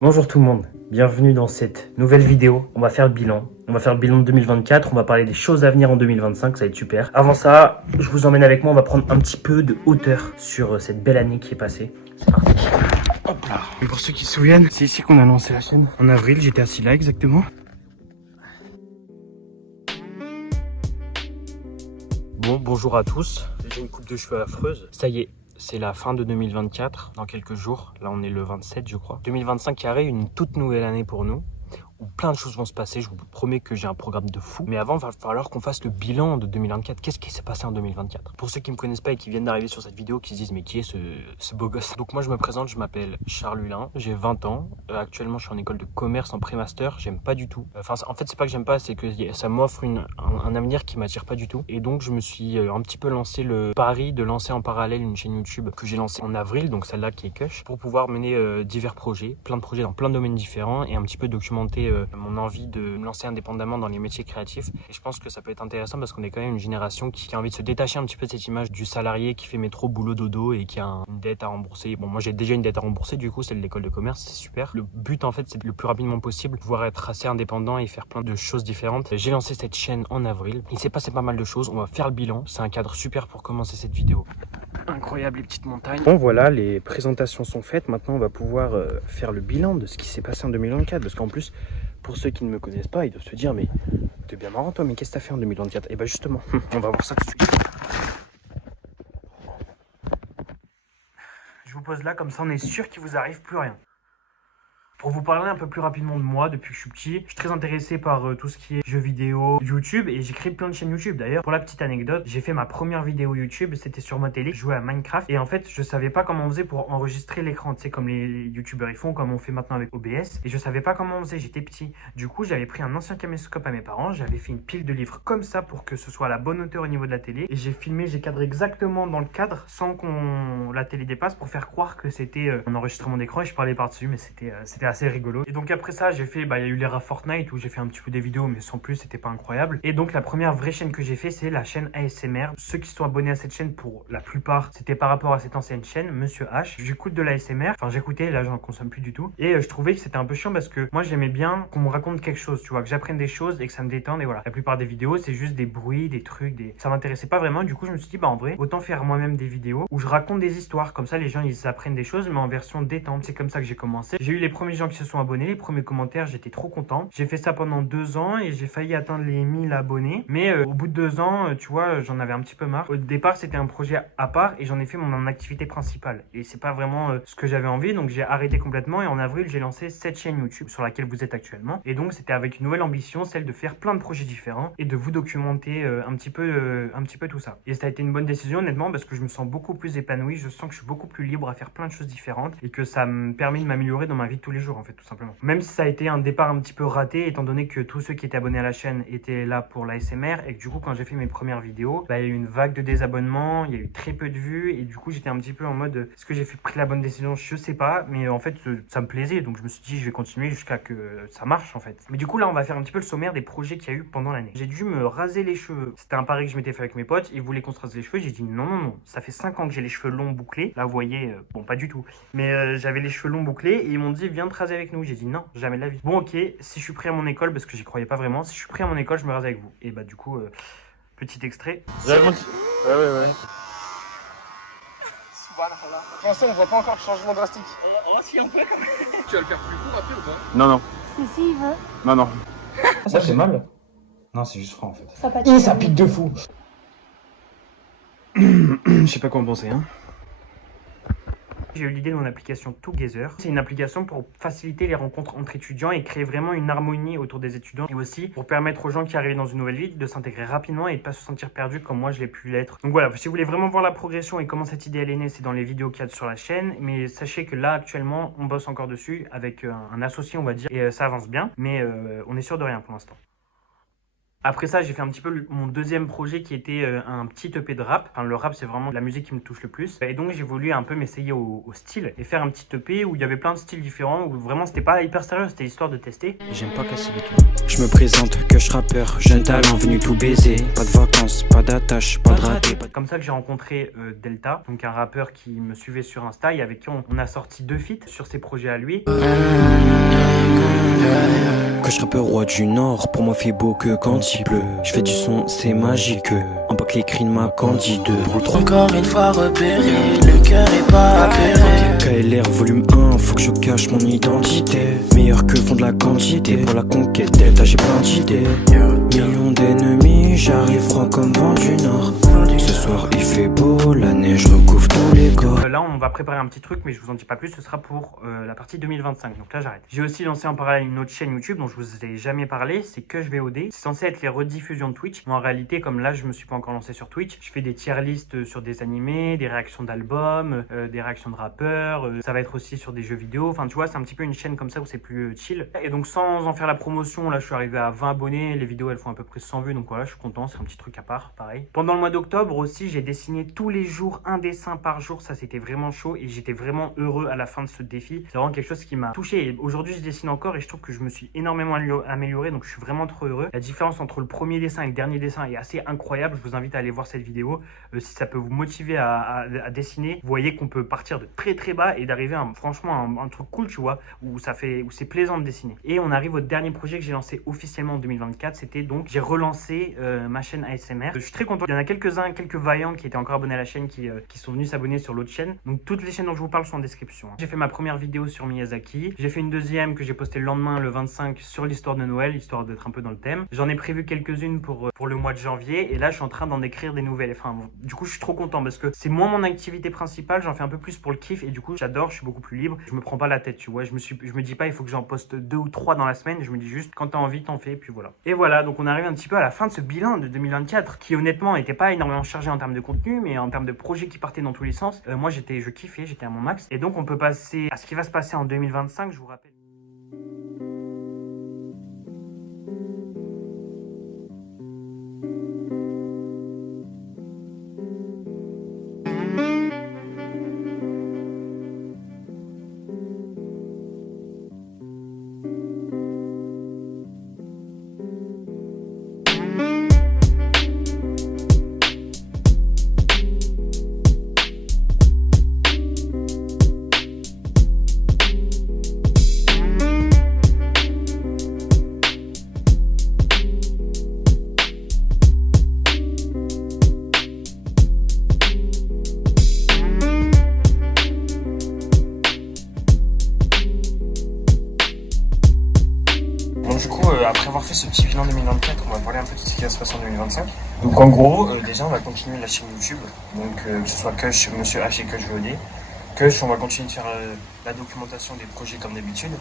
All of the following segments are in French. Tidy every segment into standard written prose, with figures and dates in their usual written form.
Bonjour tout le monde, bienvenue dans cette nouvelle vidéo. On va faire le bilan. On va faire le bilan de 2024, on va parler des choses à venir en 2025, ça va être super. Avant ça, je vous emmène avec moi, on va prendre un petit peu de hauteur sur cette belle année qui est passée. C'est parti. Hop là. Et pour ceux qui se souviennent, c'est ici qu'on a lancé la chaîne. En avril, j'étais assis là exactement. Bon, bonjour à tous. J'ai une coupe de cheveux affreuse. Ça y est. C'est la fin de 2024, dans quelques jours. Là, on est le 27, je crois. 2025 qui arrive, une toute nouvelle année pour nous, où plein de choses vont se passer. Je vous promets que j'ai un programme de fou. Mais avant, il va falloir qu'on fasse le bilan de 2024. Qu'est-ce qui s'est passé en 2024? Pour ceux qui ne me connaissent pas et qui viennent d'arriver sur cette vidéo, qui se disent mais qui est ce beau gosse? Donc moi, je me présente, je m'appelle Charles Hulin, j'ai 20 ans. Actuellement, je suis en école de commerce en pré-master. J'aime pas du tout. Enfin, en fait, c'est pas que j'aime pas, c'est que ça m'offre un avenir qui m'attire pas du tout. Et donc, je me suis un petit peu lancé le pari de lancer en parallèle une chaîne YouTube que j'ai lancée en avril, donc celle-là qui est Kush, pour pouvoir mener divers projets, plein de projets dans plein de domaines différents et un petit peu documenter mon envie de me lancer indépendamment dans les métiers créatifs. Et je pense que ça peut être intéressant parce qu'on est quand même une génération qui a envie de se détacher un petit peu de cette image du salarié qui fait métro, boulot, dodo et qui a une dette à rembourser. Bon, moi j'ai déjà une dette à rembourser, du coup, c'est de l'école de commerce, c'est super. Le but en fait, c'est le plus rapidement possible pouvoir être assez indépendant et faire plein de choses différentes. J'ai lancé cette chaîne en avril. Il s'est passé pas mal de choses. On va faire le bilan. C'est un cadre super pour commencer cette vidéo. Incroyable les petites montagnes. Bon voilà, les présentations sont faites. Maintenant, on va pouvoir faire le bilan de ce qui s'est passé en 2024. Parce qu'en plus, pour ceux qui ne me connaissent pas, ils doivent se dire mais t'es bien marrant toi, mais qu'est-ce que t'as fait en 2024? Et bah justement, on va voir ça tout de suite. Je vous pose là, comme ça on est sûr qu'il vous arrive plus rien. Pour vous parler un peu plus rapidement de moi, depuis que je suis petit, je suis très intéressé par tout ce qui est jeux vidéo, YouTube, et j'ai créé plein de chaînes YouTube. D'ailleurs, pour la petite anecdote, j'ai fait ma première vidéo YouTube, c'était sur ma télé, je jouais à Minecraft, et en fait, je savais pas comment on faisait pour enregistrer l'écran, tu sais, comme les YouTubeurs ils font, comme on fait maintenant avec OBS, et je savais pas comment on faisait, j'étais petit. Du coup, j'avais pris un ancien caméscope à mes parents, j'avais fait une pile de livres comme ça pour que ce soit à la bonne hauteur au niveau de la télé, et j'ai filmé, j'ai cadré exactement dans le cadre, sans qu'on la télé dépasse, pour faire croire que c'était un enregistrement d'écran, et je parlais par-dessus, mais c'était assez rigolo. Et donc après ça, j'ai fait, il y a eu l'era Fortnite où j'ai fait un petit peu des vidéos, mais sans plus, c'était pas incroyable. Et donc la première vraie chaîne que j'ai fait, c'est la chaîne ASMR. Ceux qui sont abonnés à cette chaîne, pour la plupart, c'était par rapport à cette ancienne chaîne, Monsieur H. J'écoute de l'ASMR, enfin j'écoutais, là j'en consomme plus du tout. Et je trouvais que c'était un peu chiant parce que moi j'aimais bien qu'on me raconte quelque chose, tu vois, que j'apprenne des choses et que ça me détende. Et voilà, la plupart des vidéos, c'est juste des bruits, des trucs, ça m'intéressait pas vraiment. Du coup, je me suis dit, en vrai, autant faire moi-même des vidéos où je raconte des histoires. Comme ça, les gens, ils apprennent des choses, mais en version détente. C'est comme ça que j'ai commencé. J'ai eu les premiers gens qui se sont abonnés, les premiers commentaires, j'étais trop content. J'ai fait ça pendant 2 ans et j'ai failli atteindre les 1000 abonnés. Mais au bout de 2 ans, tu vois, j'en avais un petit peu marre. Au départ, c'était un projet à part et j'en ai fait mon activité principale. Et c'est pas vraiment ce que j'avais envie, donc j'ai arrêté complètement. Et en avril, j'ai lancé cette chaîne YouTube sur laquelle vous êtes actuellement. Et donc, c'était avec une nouvelle ambition, celle de faire plein de projets différents et de vous documenter un petit peu tout ça. Et ça a été une bonne décision, honnêtement, parce que je me sens beaucoup plus épanoui. Je sens que je suis beaucoup plus libre à faire plein de choses différentes et que ça me permet de m'améliorer dans ma vie de tous les jours, en fait, tout simplement. Même si ça a été un départ un petit peu raté, étant donné que tous ceux qui étaient abonnés à la chaîne étaient là pour l'ASMR et que du coup, quand j'ai fait mes premières vidéos, il y a eu une vague de désabonnements, il y a eu très peu de vues et du coup, j'étais un petit peu en mode est-ce que j'ai pris la bonne décision? Je sais pas, mais en fait, ça me plaisait donc je me suis dit je vais continuer jusqu'à que ça marche en fait. Mais du coup, là, on va faire un petit peu le sommaire des projets qu'il y a eu pendant l'année. J'ai dû me raser les cheveux. C'était un pari que je m'étais fait avec mes potes, ils voulaient qu'on se rase les cheveux. J'ai dit non, non, non, ça fait 5 ans que j'ai les cheveux longs bouclés. Là, vous voyez, bon, pas du tout, mais j'avais les cheveux longs bouclés et ils m'ont dit viens te raser avec nous. J'ai dit non, jamais de la vie. Bon, ok, si je suis prêt à mon école, parce que j'y croyais pas vraiment, si je suis prêt à mon école, je me rase avec vous. Et bah, du coup, petit extrait. Ouais, ouais. Pour l'instant, on voit pas encore de changement drastique. Oh, si, on peut quand même. Tu vas le faire plus court après ou pas? Non, non. Si, il veut. Non, non. Ça fait mal? Non, c'est juste froid en fait. Ça pas Et ça pique de fou. Je sais pas quoi en penser, hein. J'ai eu l'idée de mon application Together. C'est une application pour faciliter les rencontres entre étudiants et créer vraiment une harmonie autour des étudiants et aussi pour permettre aux gens qui arrivent dans une nouvelle ville de s'intégrer rapidement et de pas se sentir perdus comme moi je l'ai pu l'être. Donc voilà, si vous voulez vraiment voir la progression et comment cette idée elle est née, c'est dans les vidéos qu'il y a sur la chaîne. Mais sachez que là actuellement, on bosse encore dessus avec un associé on va dire et ça avance bien, mais on est sûr de rien pour l'instant. Après ça, j'ai fait un petit peu mon deuxième projet qui était un petit EP de rap. Enfin, le rap, c'est vraiment la musique qui me touche le plus. Et donc, j'ai voulu un peu m'essayer au style et faire un petit EP où il y avait plein de styles différents, où vraiment, c'était pas hyper sérieux, c'était histoire de tester. J'aime pas casser les cœurs. Je me présente que je rappeur, jeune talent venu tout baiser. Pas de vacances, pas d'attache, pas de raté. Comme ça que j'ai rencontré Delta, donc un rappeur qui me suivait sur Insta et avec qui on a sorti 2 feats sur ses projets à lui. Que je rappeur roi du Nord, pour moi fait beau que quand il pleut. Je fais du son, c'est magique. En bas que les cris de ma candide. Encore une fois repéré, le cœur est pas apéré. KLR volume 1, faut que je cache mon identité. Meilleur que fond de la quantité. Pour la conquête Delta, j'ai plein d'idées. Millions d'ennemis, j'arrive froid comme vent du Nord. Ce soir il fait beau, la neige recouvre tous les corps. Là on va préparer un petit truc mais je vous en dis pas plus, ce sera pour la partie 2025, donc là j'arrête. J'ai aussi lancé en parallèle une autre chaîne YouTube dont je vous ai jamais parlé, c'est Kush VOD. C'est censé être les rediffusions de Twitch, mais en réalité comme là je me suis pas encore lancé sur Twitch, je fais des tier lists sur des animés, des réactions d'albums, des réactions de rappeurs, ça va être aussi sur des jeux vidéo, enfin tu vois c'est un petit peu une chaîne comme ça où c'est plus chill. Et donc sans en faire la promotion, là je suis arrivé à 20 abonnés, les vidéos elles font à peu près 100 vues, donc voilà je suis content, c'est un petit truc à part, pareil. Pendant le mois d'octobre aussi j'ai dessiné tous les jours un dessin par jour, ça c'était vraiment chaud et j'étais vraiment heureux à la fin de ce défi. C'est vraiment quelque chose qui m'a touché et aujourd'hui je dessine encore et je trouve que je me suis énormément amélioré, donc je suis vraiment trop heureux. La différence entre le premier dessin et le dernier dessin est assez incroyable, je vous invite à aller voir cette vidéo si ça peut vous motiver à dessiner. Vous voyez qu'on peut partir de très très bas et d'arriver à franchement un truc cool, tu vois, où c'est plaisant de dessiner. Et on arrive au dernier projet que j'ai lancé officiellement en 2024, c'était donc j'ai relancé ma chaîne ASMR. Je suis très content, il y en a quelques-uns, quelques vaillants qui étaient encore abonnés à la chaîne qui sont venus s'abonner sur l'autre chaîne. Donc toutes les chaînes dont je vous parle sont en description. J'ai fait ma première vidéo sur Miyazaki, j'ai fait une deuxième que j'ai postée le lendemain, le 25, sur l'histoire de Noël, histoire d'être un peu dans le thème. J'en ai prévu quelques-unes pour le mois de janvier et là je suis en train d'en écrire des nouvelles. Enfin, du coup je suis trop content parce que c'est moins mon activité principale, j'en fais un peu plus pour le kiff et du coup j'adore, je suis beaucoup plus libre, je me prends pas la tête, tu vois, je me dis pas il faut que j'en poste 2 ou 3 dans la semaine, je me dis juste quand t'as envie t'en fais et puis voilà. Et voilà, donc on arrive un petit peu à la fin de ce bilan de 2024 qui honnêtement n'était pas énormément chargé en termes de contenu mais en termes de projets qui partaient dans tous les sens. Moi je kiffais, j'étais à mon max et donc on peut passer à ce qui va se passer en 2025, je vous rappelle. Après avoir fait ce petit bilan 2024, on va parler un peu de ce qui va se passer en 2025. Donc en gros, déjà on va continuer la chaîne YouTube, donc que ce soit Kush, Monsieur H et Kush VOD. Kush, on va continuer de faire la documentation des projets comme d'habitude.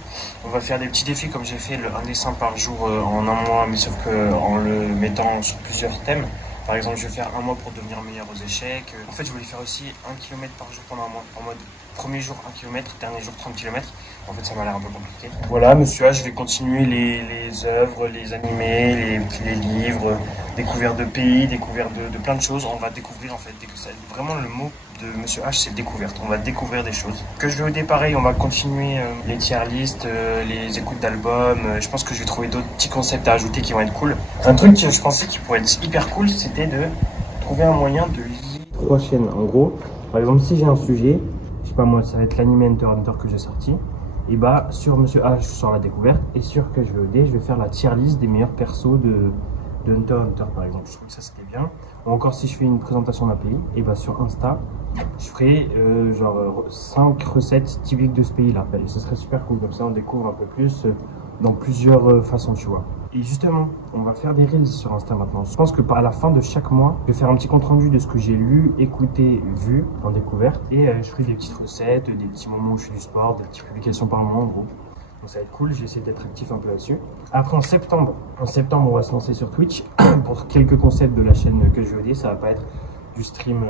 On va faire des petits défis comme j'ai fait, un dessin par jour en un mois, mais sauf qu'en le mettant sur plusieurs thèmes. Par exemple, je vais faire un mois pour devenir meilleur aux échecs. En fait, je voulais faire aussi 1 km par jour pendant un mois, en mode premier jour 1 km, dernier jour 30 km. En fait, ça m'a l'air un peu compliqué. Voilà, Monsieur H, je vais continuer les œuvres, les animés, les livres, découverte de pays, découverte de plein de choses. On va découvrir en fait, vraiment le mot de Monsieur H, c'est découverte. On va découvrir des choses. Que je vais au dé, pareil, on va continuer les tier lists, les écoutes d'albums. Je pense que je vais trouver d'autres petits concepts à ajouter qui vont être cool. Un truc que je pensais qui pourrait être hyper cool, c'était de trouver un moyen de lier 3 chaînes. En gros, par exemple, si j'ai un sujet, je sais pas moi, ça va être l'anime Hunter x Hunter que j'ai sorti. Et bah sur Monsieur H, je sors la découverte. Et sur que je vais au dé, je vais faire la tier list des meilleurs persos de Hunter x Hunter par exemple. Je trouve que ça c'était bien. Ou encore si je fais une présentation d'un pays, et bah sur Insta, je ferai genre 5 recettes typiques de ce pays là. Et ce serait super cool, comme ça on découvre un peu plus dans plusieurs façons, tu vois. Et justement, on va faire des reels sur Insta maintenant. Je pense que à la fin de chaque mois, je vais faire un petit compte rendu de ce que j'ai lu, écouté, vu en découverte. Et je ferai des petites recettes, des petits moments où je fais du sport, des petites publications par mois en gros. Donc ça va être cool, j'ai essayé d'être actif un peu là-dessus. Après en septembre, on va se lancer sur Twitch pour quelques concepts de la chaîne que je vais dire. Ça va pas être du stream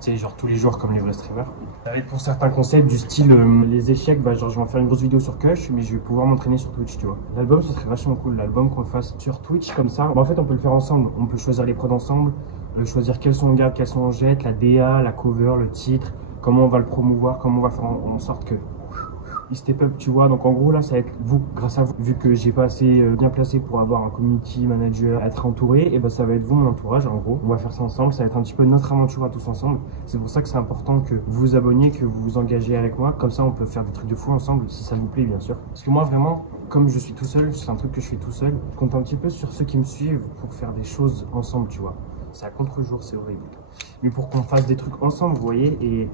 C'est genre tous les jours comme les vrais streamers. Ça va être pour certains concepts du style les échecs, bah genre je vais en faire une grosse vidéo sur Kush, mais je vais pouvoir m'entraîner sur Twitch, tu vois. L'album, ce serait vachement cool, l'album qu'on le fasse sur Twitch comme ça. Bah, en fait, on peut le faire ensemble, on peut choisir les prods ensemble, choisir quels son on garde, quels son on jette, la DA, la cover, le titre, comment on va le promouvoir, comment on va faire en sorte que il step up, tu vois. Donc en gros là, ça va être vous, grâce à vous, vu que j'ai pas assez bien placé pour avoir un community manager, être entouré, et ben ça va être vous, mon entourage. En gros, on va faire ça ensemble, ça va être un petit peu notre aventure à tous ensemble. C'est pour ça que c'est important que vous vous abonniez, que vous vous engagez avec moi, comme ça on peut faire des trucs de fou ensemble, si ça vous plaît bien sûr. Parce que moi vraiment, comme je suis tout seul, c'est un truc que je fais tout seul, je compte un petit peu sur ceux qui me suivent pour faire des choses ensemble, tu vois. C'est à contre-jour, c'est horrible. Mais pour qu'on fasse des trucs ensemble, vous voyez, et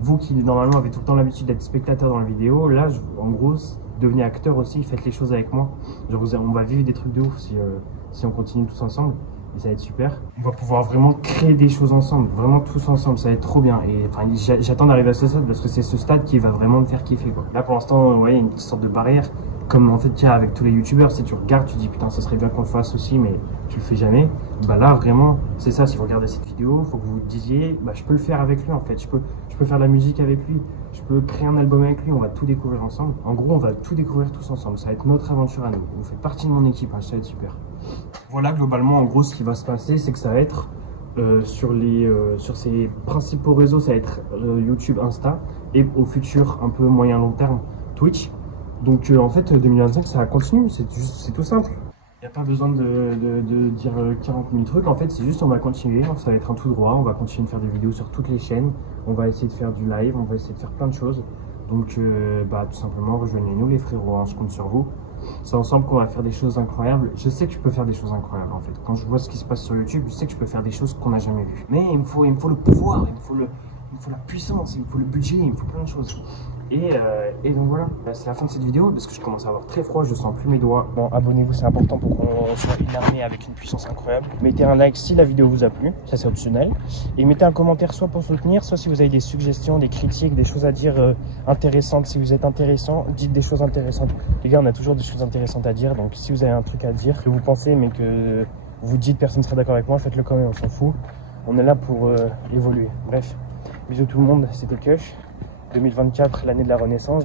vous qui normalement avez tout le temps l'habitude d'être spectateur dans la vidéo, là, en gros, devenez acteur aussi, faites les choses avec moi. Genre, on va vivre des trucs de ouf si on continue tous ensemble, et ça va être super. On va pouvoir vraiment créer des choses ensemble, vraiment tous ensemble, ça va être trop bien. Et enfin, j'attends d'arriver à ce stade parce que c'est ce stade qui va vraiment me faire kiffer, quoi. Là, pour l'instant, vous voyez, une sorte de barrière. Comme en fait, tiens, avec tous les youtubeurs, si tu regardes, tu dis putain, ça serait bien qu'on le fasse aussi, mais tu le fais jamais. Bah là, vraiment, c'est ça. Si vous regardez cette vidéo, faut que vous disiez, bah je peux le faire avec lui en fait. Je peux faire de la musique avec lui. Je peux créer un album avec lui. On va tout découvrir ensemble. En gros, on va tout découvrir tous ensemble. Ça va être notre aventure à nous. Vous faites partie de mon équipe. Hein, ça va être super. Voilà, globalement, en gros, ce qui va se passer, c'est que ça va être sur ces principaux réseaux, ça va être YouTube, Insta, et au futur, un peu moyen long terme, Twitch. Donc en fait 2025 ça continue, c'est tout simple. Il n'y a pas besoin de dire 40 000 trucs, en fait c'est juste on va continuer, ça va être un tout droit, on va continuer de faire des vidéos sur toutes les chaînes, on va essayer de faire du live, on va essayer de faire plein de choses. Donc bah tout simplement rejoignez-nous les frérots, hein, je compte sur vous. C'est ensemble qu'on va faire des choses incroyables. Je sais que je peux faire des choses incroyables en fait. Donc, je vois ce qui se passe sur YouTube, je sais que je peux faire des choses qu'on n'a jamais vues. Mais il me faut le pouvoir, il me faut la puissance, il me faut le budget, il me faut plein de choses. Et donc voilà, c'est la fin de cette vidéo parce que je commence à avoir très froid, je sens plus mes doigts. Bon, abonnez-vous, c'est important pour qu'on soit une armée avec une puissance incroyable. Mettez un like si la vidéo vous a plu, ça c'est optionnel. Et mettez un commentaire soit pour soutenir, soit si vous avez des suggestions, des critiques, des choses à dire intéressantes. Si vous êtes intéressant, dites des choses intéressantes. Les gars, on a toujours des choses intéressantes à dire, donc si vous avez un truc à dire, que vous pensez mais que vous dites personne ne sera d'accord avec moi, faites-le quand même, on s'en fout. On est là pour évoluer. Bref, bisous tout le monde, c'était Kush. 2024, l'année de la renaissance.